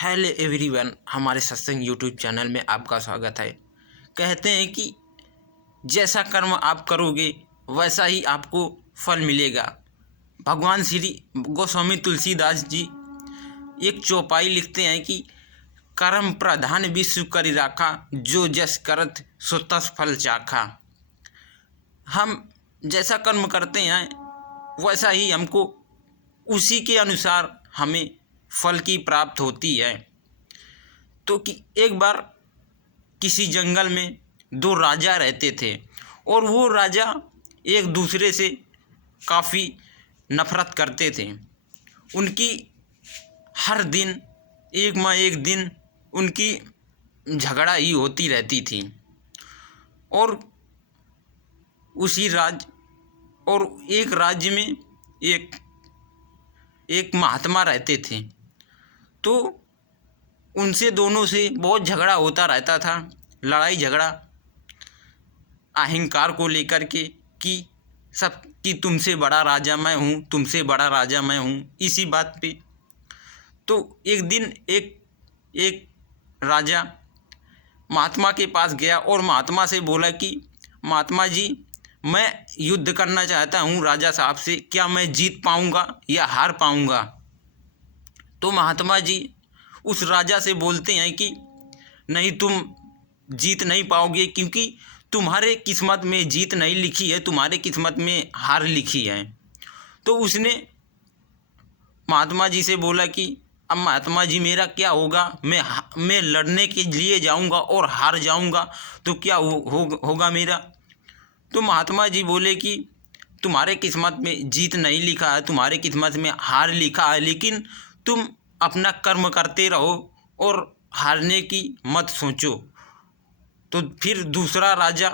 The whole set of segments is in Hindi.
हेलो एवरीवन, हमारे सत्संग यूट्यूब चैनल में आपका स्वागत है। कहते हैं कि जैसा कर्म आप करोगे वैसा ही आपको फल मिलेगा। भगवान श्री गोस्वामी तुलसीदास जी एक चौपाई लिखते हैं कि कर्म प्रधान विश्व करि राखा, जो जस करत सो तस फल चाखा। हम जैसा कर्म करते हैं वैसा ही हमको उसी के अनुसार हमें फल की प्राप्त होती है। तो कि एक बार किसी जंगल में दो राजा रहते थे और वो राजा एक दूसरे से काफ़ी नफरत करते थे। उनकी हर दिन एक दिन उनकी झगड़ा ही होती रहती थी। और उसी एक राज्य में एक महात्मा रहते थे। तो उनसे दोनों से बहुत झगड़ा होता रहता था, लड़ाई झगड़ा अहंकार को लेकर के कि तुमसे बड़ा राजा मैं हूँ, तुमसे बड़ा राजा मैं हूँ, इसी बात पे। तो एक दिन एक राजा महात्मा के पास गया और महात्मा से बोला कि महात्मा जी, मैं युद्ध करना चाहता हूँ राजा साहब से, क्या मैं जीत पाऊँगा या हार पाऊँगा? तो महात्मा जी उस राजा से बोलते हैं कि नहीं, तुम जीत नहीं पाओगे, क्योंकि तुम्हारे किस्मत में जीत नहीं लिखी है, तुम्हारे किस्मत में हार लिखी है। तो उसने महात्मा जी से बोला कि अब महात्मा जी मेरा क्या होगा, मैं लड़ने के लिए जाऊंगा और हार जाऊंगा तो क्या होगा मेरा? तो महात्मा जी बोले कि तुम्हारे किस्मत में जीत नहीं लिखा है, तुम्हारे किस्मत में हार लिखा है, लेकिन तुम अपना कर्म करते रहो और हारने की मत सोचो। तो फिर दूसरा राजा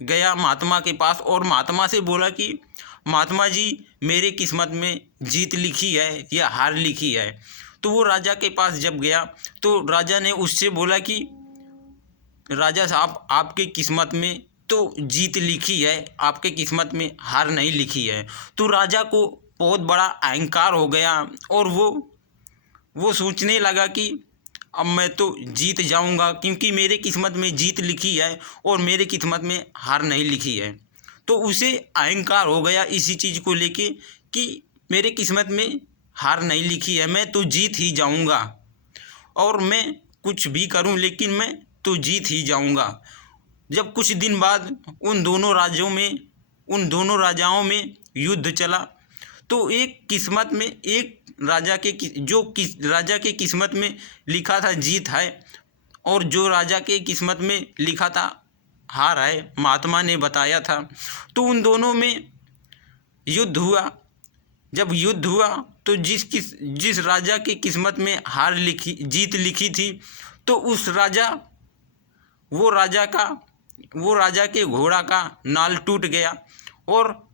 गया महात्मा के पास और महात्मा से बोला कि महात्मा जी, मेरे किस्मत में जीत लिखी है या हार लिखी है? तो वो राजा के पास जब गया तो राजा ने उससे बोला कि राजा साहब, आपके किस्मत में तो जीत लिखी है, आपके किस्मत में हार नहीं लिखी है। तो राजा को बहुत बड़ा अहंकार हो गया और वो सोचने लगा कि अब मैं तो जीत जाऊंगा, क्योंकि मेरे किस्मत में जीत लिखी है और मेरे किस्मत में हार नहीं लिखी है। तो उसे अहंकार हो गया इसी चीज़ को लेके कि मेरे किस्मत में हार नहीं लिखी है, मैं तो जीत ही जाऊंगा और मैं कुछ भी करूं लेकिन मैं तो जीत ही जाऊंगा। जब कुछ दिन बाद उन दोनों राजाओं में युद्ध चला तो एक राजा के किस्मत में लिखा था जीत है और जो राजा के किस्मत में लिखा था हार है, महात्मा ने बताया था। तो उन दोनों में युद्ध हुआ। जब युद्ध हुआ तो जिस राजा की किस्मत में जीत लिखी थी, तो वो राजा के घोड़ा का नाल टूट गया और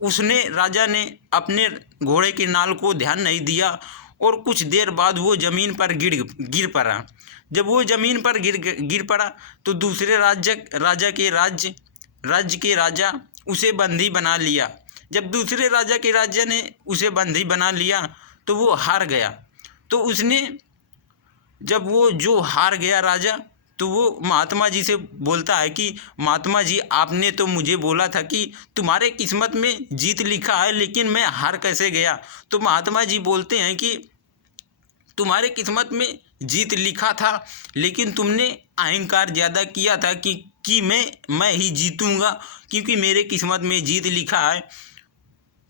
राजा ने अपने घोड़े के नाल को ध्यान नहीं दिया और कुछ देर बाद वो ज़मीन पर गिर पड़ा। जब वो ज़मीन पर गिर पड़ा तो दूसरे राज्य के राजा उसे बंदी बना लिया। जब दूसरे राजा के राज्य ने उसे बंदी बना लिया तो वो हार गया। तो जब वो जो हार गया राजा, तो वो महात्मा जी से बोलता है कि महात्मा जी, आपने तो मुझे बोला था कि तुम्हारे किस्मत में जीत लिखा है, लेकिन मैं हार कैसे गया? तो महात्मा जी बोलते हैं कि तुम्हारे किस्मत में जीत लिखा था, लेकिन तुमने अहंकार ज़्यादा किया था कि मैं ही जीतूंगा, क्योंकि मेरे किस्मत में जीत लिखा है,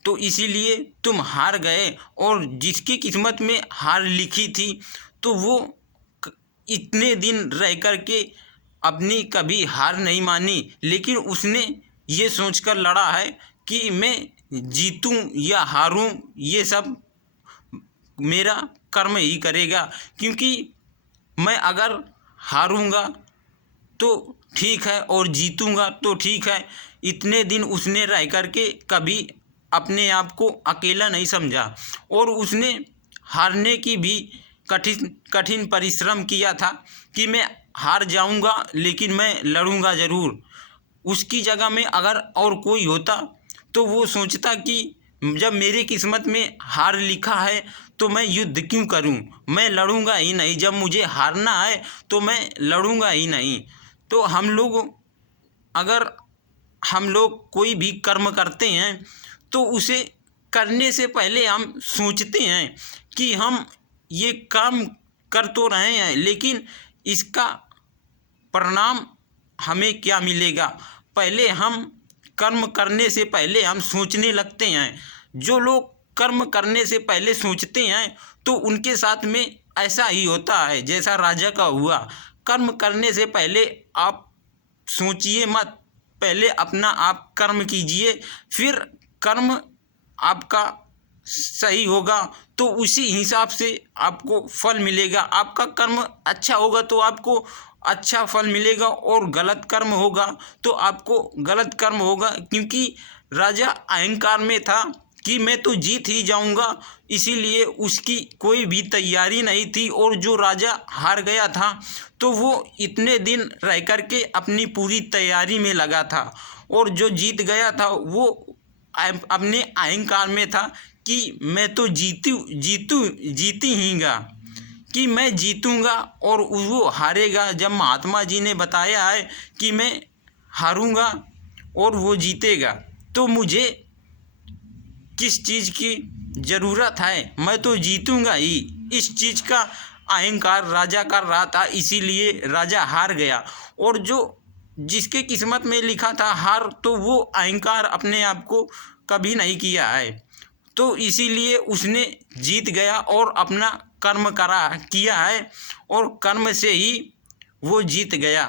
तो इसीलिए तुम हार गए। और जिसकी किस्मत में हार लिखी थी तो वो इतने दिन रह कर के अपनी कभी हार नहीं मानी, लेकिन उसने ये सोचकर लड़ा है कि मैं जीतूं या हारूं, ये सब मेरा कर्म ही करेगा, क्योंकि मैं अगर हारूंगा तो ठीक है और जीतूंगा तो ठीक है। इतने दिन उसने रह कर के कभी अपने आप को अकेला नहीं समझा और उसने हारने की भी कठिन परिश्रम किया था कि मैं हार जाऊंगा लेकिन मैं लड़ूंगा ज़रूर। उसकी जगह में अगर और कोई होता तो वो सोचता कि जब मेरी किस्मत में हार लिखा है तो मैं युद्ध क्यों करूं, मैं लड़ूंगा ही नहीं। जब मुझे हारना है तो मैं लड़ूंगा ही नहीं। तो अगर हम लोग कोई भी कर्म करते हैं तो उसे करने से पहले हम सोचते हैं कि हम ये काम कर तो रहे हैं, लेकिन इसका परिणाम हमें क्या मिलेगा। पहले हम कर्म करने से पहले हम सोचने लगते हैं। जो लोग कर्म करने से पहले सोचते हैं तो उनके साथ में ऐसा ही होता है जैसा राजा का हुआ। कर्म करने से पहले आप सोचिए मत, पहले अपना आप कर्म कीजिए, फिर कर्म आपका सही होगा तो उसी हिसाब से आपको फल मिलेगा। आपका कर्म अच्छा होगा तो आपको अच्छा फल मिलेगा, और गलत कर्म होगा तो आपको गलत कर्म होगा। क्योंकि राजा अहंकार में था कि मैं तो जीत ही जाऊंगा, इसीलिए उसकी कोई भी तैयारी नहीं थी। और जो राजा हार गया था तो वो इतने दिन रह कर के अपनी पूरी तैयारी में लगा था, और जो जीत गया था वो अपने अहंकार में था कि मैं तो जीती हीगा, कि मैं जीतूंगा और वो हारेगा। जब महात्मा जी ने बताया है कि मैं हारूंगा और वो जीतेगा, तो मुझे किस चीज़ की ज़रूरत है, मैं तो जीतूंगा ही। इस चीज़ का अहंकार राजा कर रहा था, इसीलिए राजा हार गया। और जिसके किस्मत में लिखा था हार, तो वो अहंकार अपने आप को कभी नहीं किया है, तो इसीलिए उसने जीत गया और अपना कर्म किया है, और कर्म से ही वो जीत गया।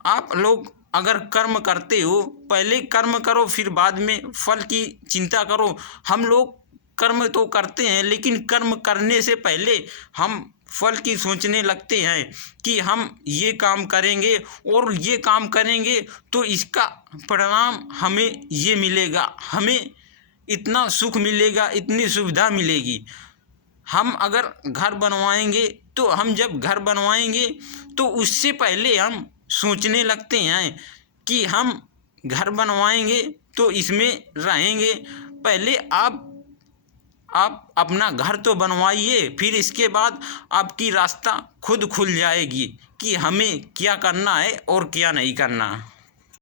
आप लोग अगर कर्म करते हो, पहले कर्म करो फिर बाद में फल की चिंता करो। हम लोग कर्म तो करते हैं, लेकिन कर्म करने से पहले हम फल की सोचने लगते हैं कि हम ये काम करेंगे और ये काम करेंगे तो इसका परिणाम हमें ये मिलेगा, हमें इतना सुख मिलेगा, इतनी सुविधा मिलेगी। हम अगर घर बनवाएंगे तो हम जब घर बनवाएंगे तो उससे पहले हम सोचने लगते हैं कि हम घर बनवाएंगे तो इसमें रहेंगे। पहले आप अपना घर तो बनवाइए, फिर इसके बाद आपकी रास्ता खुद खुल जाएगी कि हमें क्या करना है और क्या नहीं करना।